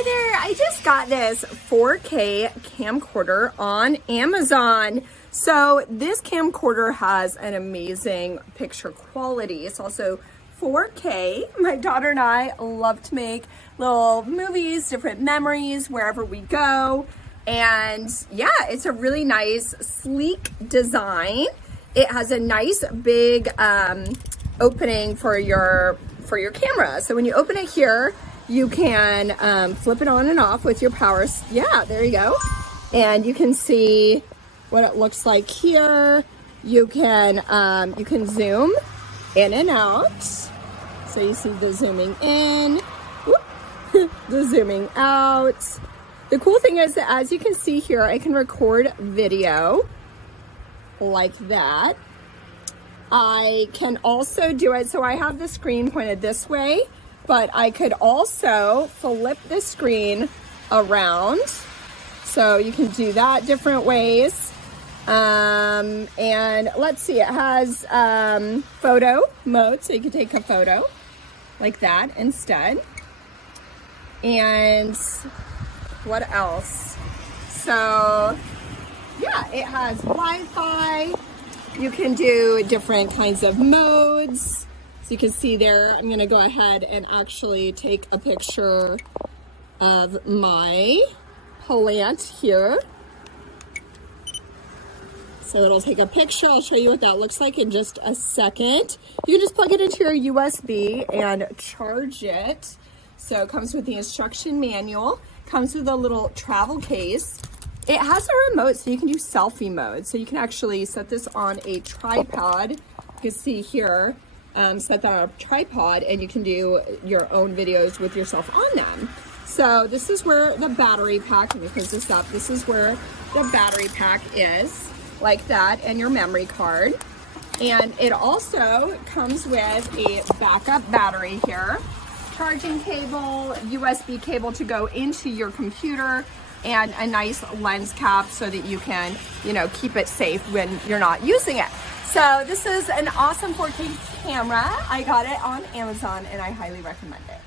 Hi there, I just got this 4K camcorder on Amazon. So this camcorder has an amazing picture quality. It's also 4K. My daughter and I love to make little movies, different memories wherever we go. And yeah, it's a really nice, sleek design. It has a nice big opening for your camera. So when you open it here, you can flip it on and off with your power. Yeah, there you go. And you can see what it looks like here. You can zoom in and out. So you see the zooming in, whoop, the zooming out. The cool thing is that, as you can see here, I can record video like that. I can also do it, so I have the screen pointed this way, but I could also flip the screen around. So you can do that different ways. And let's see, it has photo mode, so you can take a photo like that instead. And what else? So yeah, it has Wi-Fi. You can do different kinds of modes. So you can see there, I'm gonna go ahead and actually take a picture of my plant here. So it'll take a picture. I'll show you what that looks like in just a second. You can just plug it into your USB and charge it. So it comes with the instruction manual, comes with a little travel case. It has a remote, so you can do selfie mode. So you can actually set this on a tripod. You can see here, set that on a tripod, and you can do your own videos with yourself on them. So this is where the battery pack, let me close this up. This is where the battery pack is, like that, and your memory card. And it also comes with a backup battery here, charging cable, USB cable to go into your computer, and a nice lens cap so that you can, keep it safe when you're not using it. So this is an awesome 4K camera. I got it on Amazon and I highly recommend it.